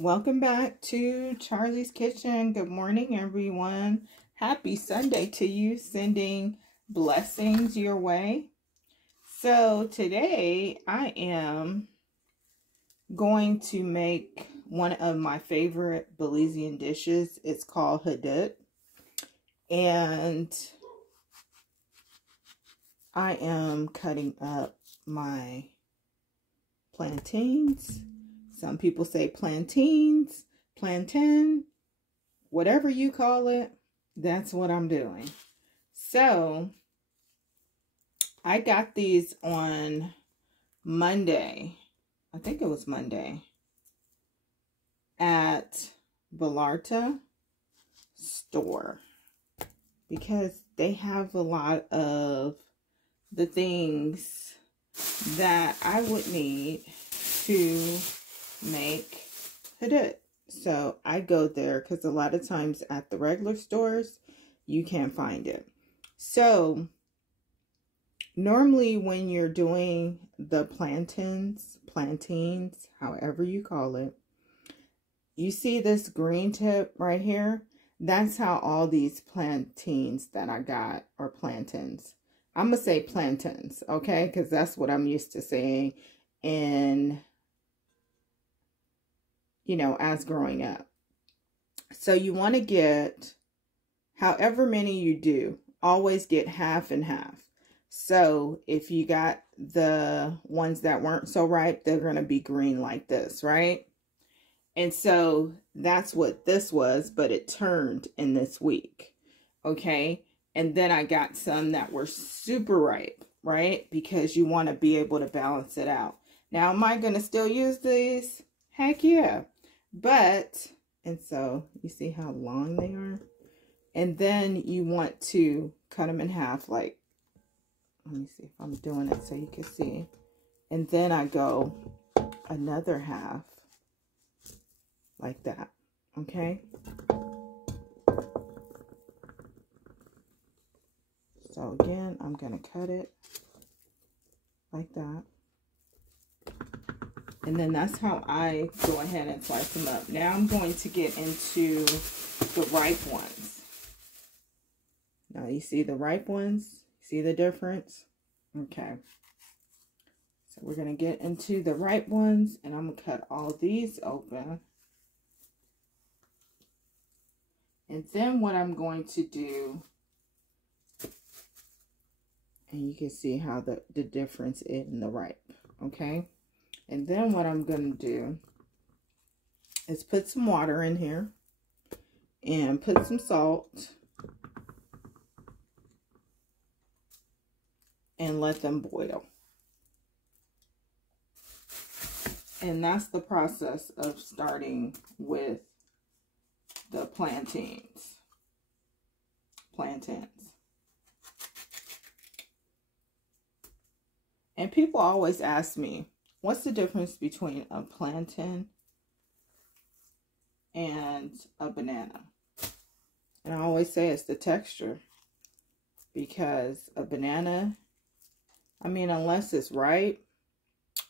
Welcome back to Charlie's Kitchen. Good morning, everyone. Happy Sunday to you. Sending blessings your way. So today I am going to make one of my favorite Belizean dishes. It's called Hudut. And I am cutting up my plantains. Some people say plantains, plantain, whatever you call it, that's what I'm doing. So, I got these on Monday. I think it was Monday. At Belizean store. Because they have a lot of the things that I would need to make Hudut. So I go there because a lot of times at the regular stores you can't find it. So normally when you're doing the plantains, however you call it, you see this green tip right here. That's how all these plantains that I got are plantains. I'm gonna say plantains, okay, because that's what I'm used to saying in, as growing up. So you want to get, however many you do, always get half and half. So if you got the ones that weren't so ripe, they're going to be green like this, right? And so that's what this was, but it turned in this week, okay? And then I got some that were super ripe, right? Because you want to be able to balance it out. Now, am I going to still use these? Heck yeah. But, and so you see how long they are? And then you want to cut them in half, like, let me see if I'm doing it so you can see. And then I go another half like that, okay? So again, I'm going to cut it like that. And then that's how I go ahead and slice them up. Now I'm going to get into the ripe ones. Now you see the ripe ones? See the difference? Okay. So we're going to get into the ripe ones, and I'm going to cut all these open. And then what I'm going to do, and you can see how the difference in the ripe, okay? And then what I'm going to do is put some water in here and put some salt and let them boil. And that's the process of starting with the plantains. And people always ask me, what's the difference between a plantain and a banana? And I always say it's the texture. Because a banana, I mean, unless it's ripe,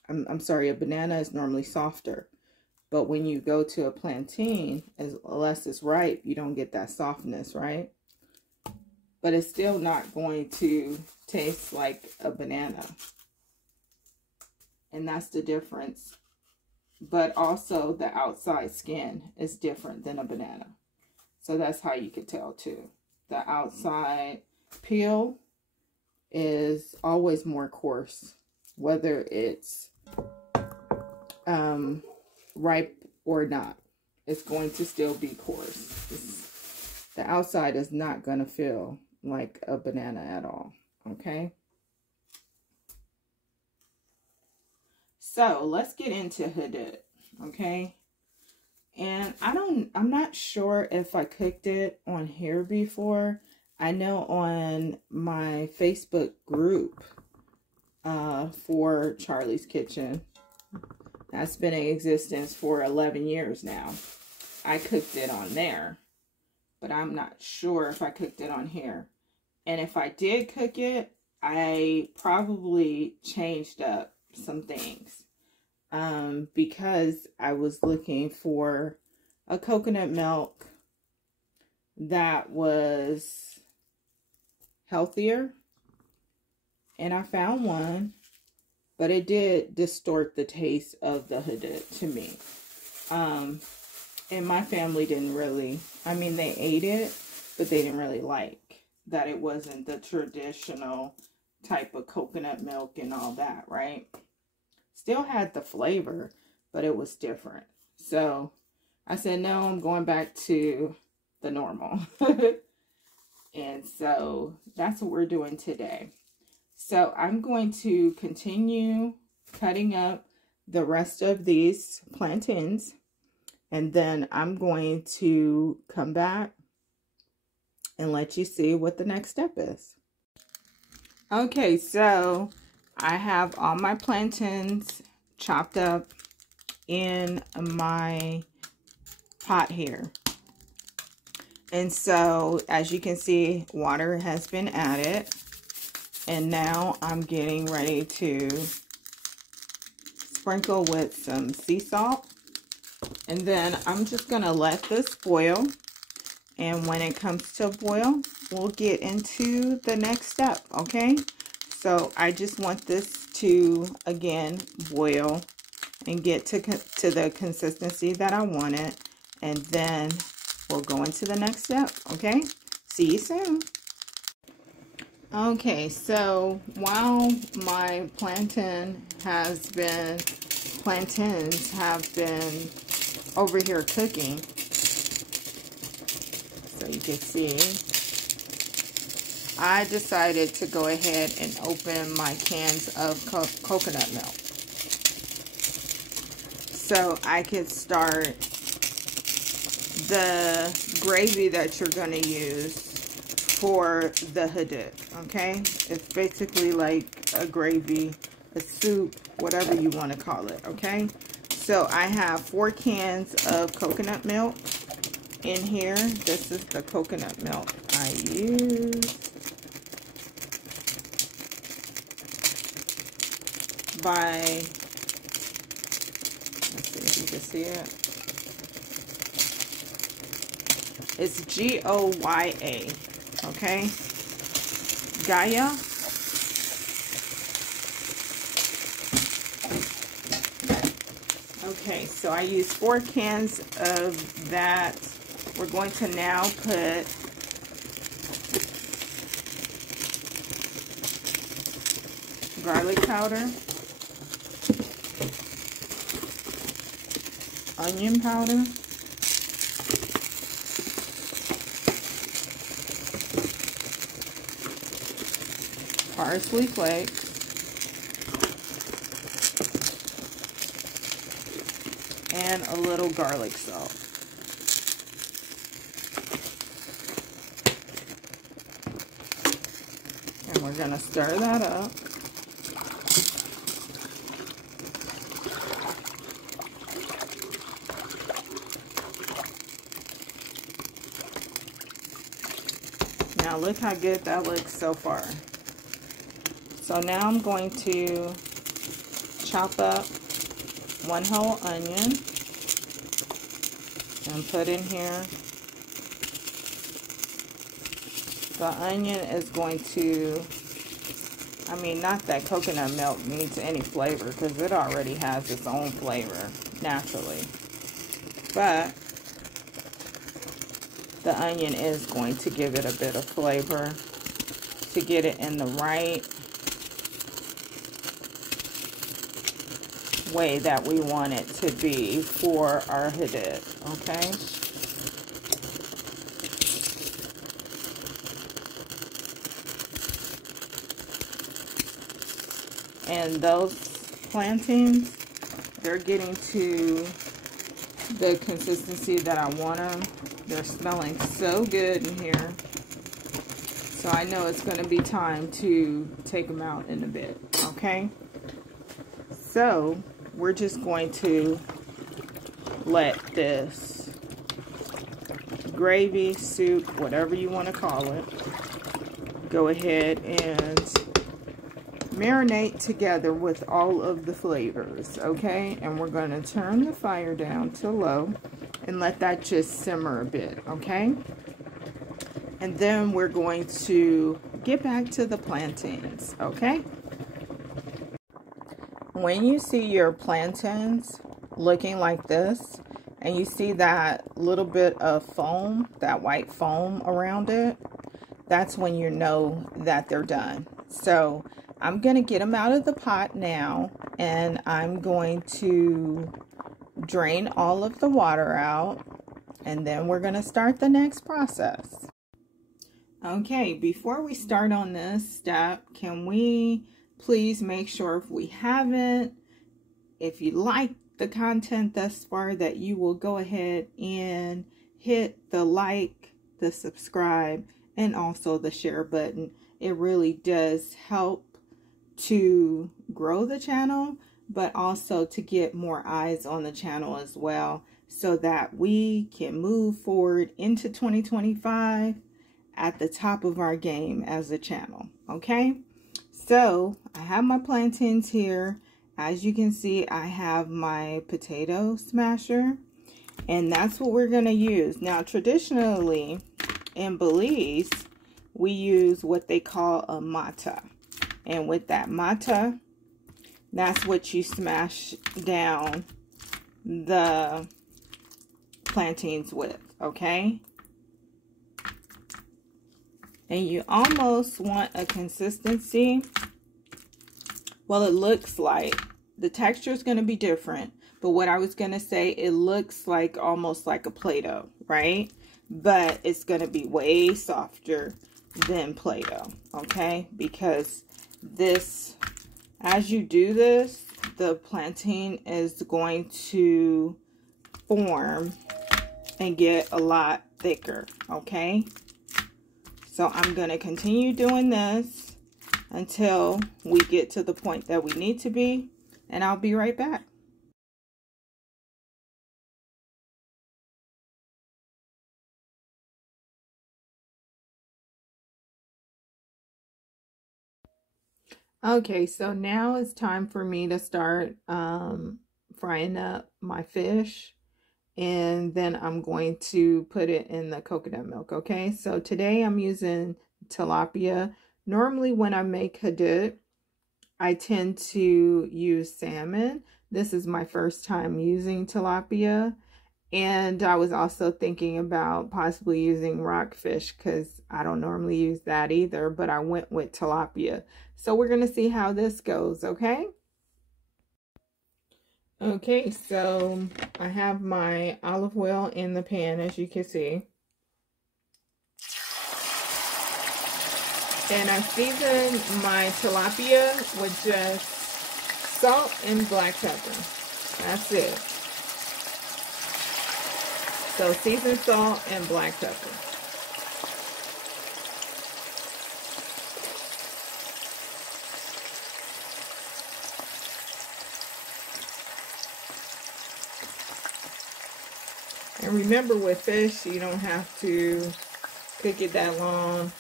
I'm sorry, a banana is normally softer. But when you go to a plantain, unless it's ripe, you don't get that softness, right? But it's still not going to taste like a banana. And that's the difference. But also the outside skin is different than a banana. So that's how you could tell too. The outside peel is always more coarse. Whether it's ripe or not. It's going to still be coarse. The outside is not going to feel like a banana at all. Okay? So let's get into Hudut, okay? And I'm not sure if I cooked it on here before. I know on my Facebook group for Charlie's Kitchen, that's been in existence for 11 years now. I cooked it on there, but I'm not sure if I cooked it on here. And if I did cook it, I probably changed up some things. because I was looking for a coconut milk that was healthier, and I found one, but it did distort the taste of the Hudut to me. And my family didn't really, I mean, they ate it, but they didn't really like that it wasn't the traditional type of coconut milk and all that, right? Still had the flavor, but it was different. So I said, no, I'm going back to the normal. And so that's what we're doing today. So I'm going to continue cutting up the rest of these plantains, and then I'm going to come back and let you see what the next step is. Okay, so I have all my plantains chopped up in my pot here. And so, as you can see, water has been added. And now I'm getting ready to sprinkle with some sea salt. And then I'm just going to let this boil. And when it comes to boil, we'll get into the next step, okay? So I just want this to, again, boil and get to the consistency that I want it. And then we'll go into the next step, okay? See you soon. Okay, so while my plantains have been over here cooking, so you can see, I decided to go ahead and open my cans of coconut milk so I could start the gravy that you're going to use for the Hudut, okay? It's basically like a gravy, a soup, whatever you want to call it, okay? So I have 4 cans of coconut milk in here. This is the coconut milk I use. Let's see if you can see it. It's Goya, okay? Gaia. Okay, so I use 4 cans of that. We're going to now put garlic powder, onion powder, parsley flakes, and a little garlic salt. And we're going to stir that up. Now look how good that looks so far. So now I'm going to chop up 1 whole onion and put in here. The onion is going to, I mean, not that coconut milk needs any flavor because it already has its own flavor naturally. But the onion is going to give it a bit of flavor to get it in the right way that we want it to be for our Hudut, okay? And those plantains, they're getting to the consistency that I want them. They're smelling so good in here. So I know it's going to be time to take them out in a bit, okay? So we're just going to let this gravy, soup, whatever you want to call it, go ahead and marinate together with all of the flavors, okay? And we're going to turn the fire down to low and let that just simmer a bit, okay? And then we're going to get back to the plantains, okay? When you see your plantains looking like this, and you see that little bit of foam, that white foam around it, that's when you know that they're done. So I'm going to get them out of the pot now, and I'm going to drain all of the water out, and then we're going to start the next process. Okay, before we start on this step, can we please make sure, if we haven't, if you like the content thus far, that you will go ahead and hit the like, the subscribe, and also the share button. It really does help to grow the channel, but also to get more eyes on the channel as well, so that we can move forward into 2025 at the top of our game as a channel, okay? So I have my plantains here. As you can see, I have my potato smasher, and that's what we're gonna use. Now, traditionally in Belize, we use what they call a mata. And with that mata, that's what you smash down the plantains with, okay? And you almost want a consistency. Well, it looks like the texture is going to be different, but what I was going to say, it looks like almost like a Play-Doh, right? But it's going to be way softer than Play-Doh, okay? Because this, as you do this, the plantain is going to form and get a lot thicker, okay? So I'm going to continue doing this until we get to the point that we need to be, and I'll be right back. Okay, so now it's time for me to start frying up my fish, and then I'm going to put it in the coconut milk, okay? So today I'm using tilapia. Normally when I make Hudut, I tend to use salmon. This is my first time using tilapia. And I was also thinking about possibly using rockfish, because I don't normally use that either, but I went with tilapia. So we're going to see how this goes, okay? Okay, so I have my olive oil in the pan, as you can see. And I seasoned my tilapia with just salt and black pepper. That's it. So seasoned salt and black pepper. And remember, with fish, you don't have to cook it that long,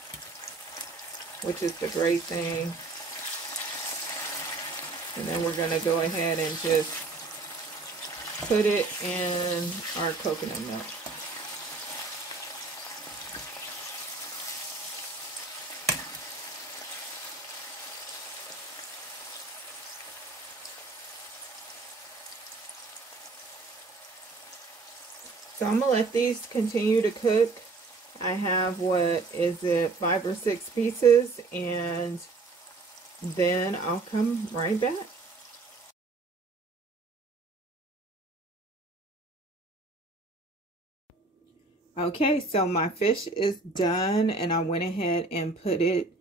which is the great thing. And then we're going to go ahead and just put it in our coconut milk. So I'm going to let these continue to cook. I have, what is it, 5 or 6 pieces, and then I'll come right back. Okay, so my fish is done, and I went ahead and put it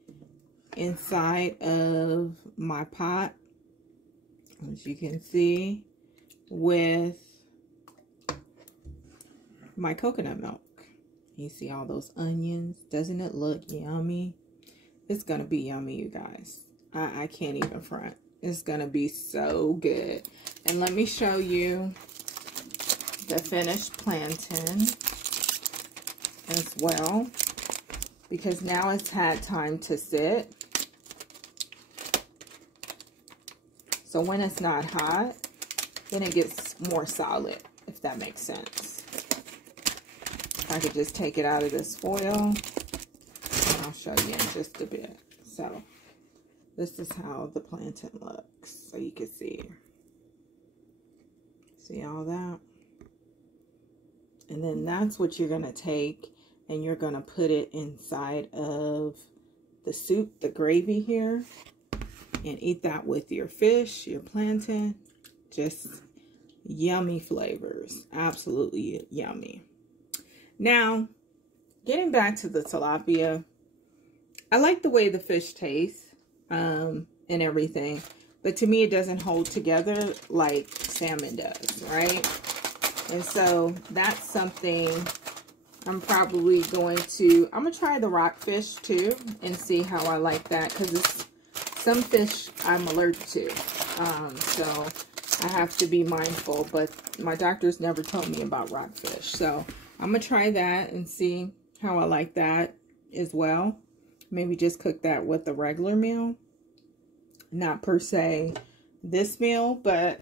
inside of my pot, as you can see, with my coconut milk. You see all those onions? Doesn't it look yummy? It's gonna be yummy, you guys. I can't even front. It's gonna be so good. And let me show you the finished plantain as well, because now it's had time to sit. So when it's not hot, then it gets more solid, if that makes sense. I could just take it out of this foil, and I'll show you in just a bit. So this is how the plantain looks, so you can see. See all that? And then that's what you're gonna take, and you're gonna put it inside of the soup, the gravy here, and eat that with your fish, your plantain. Just yummy flavors, absolutely yummy. Now, getting back to the tilapia, I like the way the fish tastes and everything, but to me it doesn't hold together like salmon does, right? And so that's something I'm probably going to, I'm going to try the rockfish too and see how I like that, because it's some fish I'm allergic to. So I have to be mindful, but my doctor's never told me about rockfish. So I'm going to try that and see how I like that as well. Maybe just cook that with the regular meal. Not per se this meal, but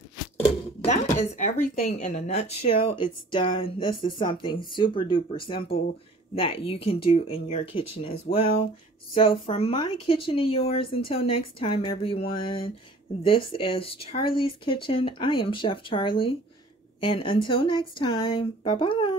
that is everything in a nutshell. It's done. This is something super duper simple that you can do in your kitchen as well. So from my kitchen to yours, until next time, everyone, this is Charlie's Kitchen. I am Chef Charlie. And until next time, bye-bye.